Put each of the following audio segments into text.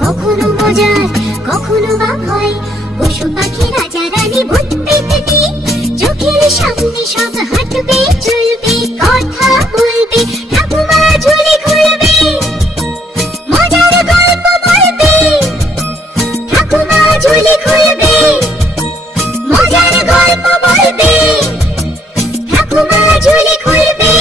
কখনো মজার কখনো বা ভয়, পশু পাখি রাজা রানী ভূত পেতনি, চোখের সামনে সব হাঁটবে চলবে কথা বলবে, ঠাকুমা ঝুলি খুলবে মজার গল্প বলবে, ঠাকুমা ঝুলি খুলবে মজার গল্প বলবে, ঠাকুমা ঝুলি খুলবে।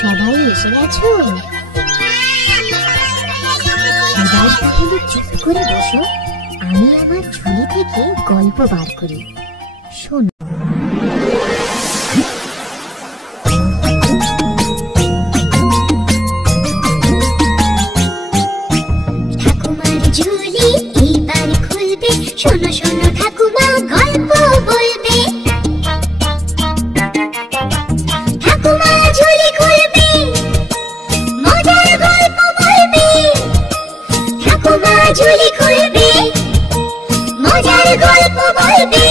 সবাই এসে গেছো? এবার তাহলে চুপ করে বসো, আমি আমার ঝুলি থেকে গল্প বার করি, শোনো। ঠাকুমার ঝুলি এইবার খুলবে, শোনো শোনো ঠাকুমা গল্প বলবে, ঠাকুমা ঝুলি খুলবে মজার গল্প বলবে, ঠাকুমা ঝুলি খুলবে মজার গল্প বলবে।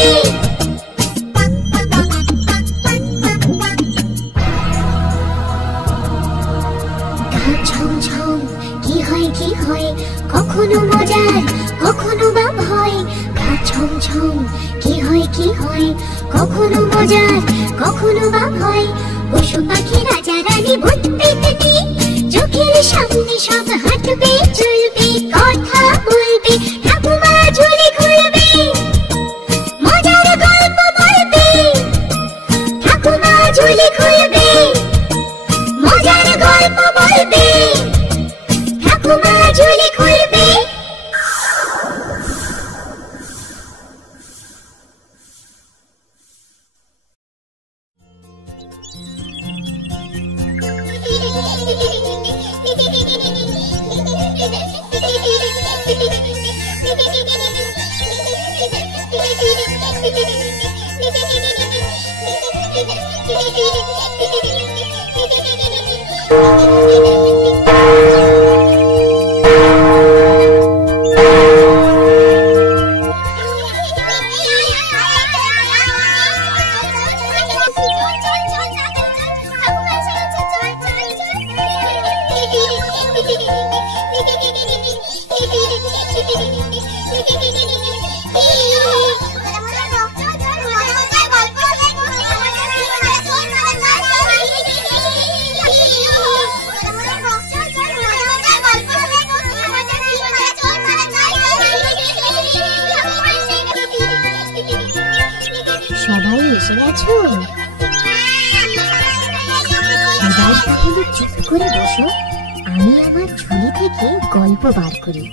গা ছমছম কি হয় কি হয়, কখনো মজার কখনো বা ভয়, গা ছমছম কি হয় কি হয়, কখনো মজার কখনো বা ভয়, পশু পাখি রাজা রানী ভূত পেতনি, চোখের সামনে সব হাঁটবে চলবে কথা বলবে, ঠাকুমা ঝুলি খুলবে মজার গল্প বলবে, ঠাকুমা ঝুলি খুলবে মজার গল্প বলবে, ঠাকুমা ঝুলি খুলবে। সবাই এসে গেছো? এবার তাহলে চুপ করে বসো, আমি আমার ঝুলি থেকে গল্প বার করি,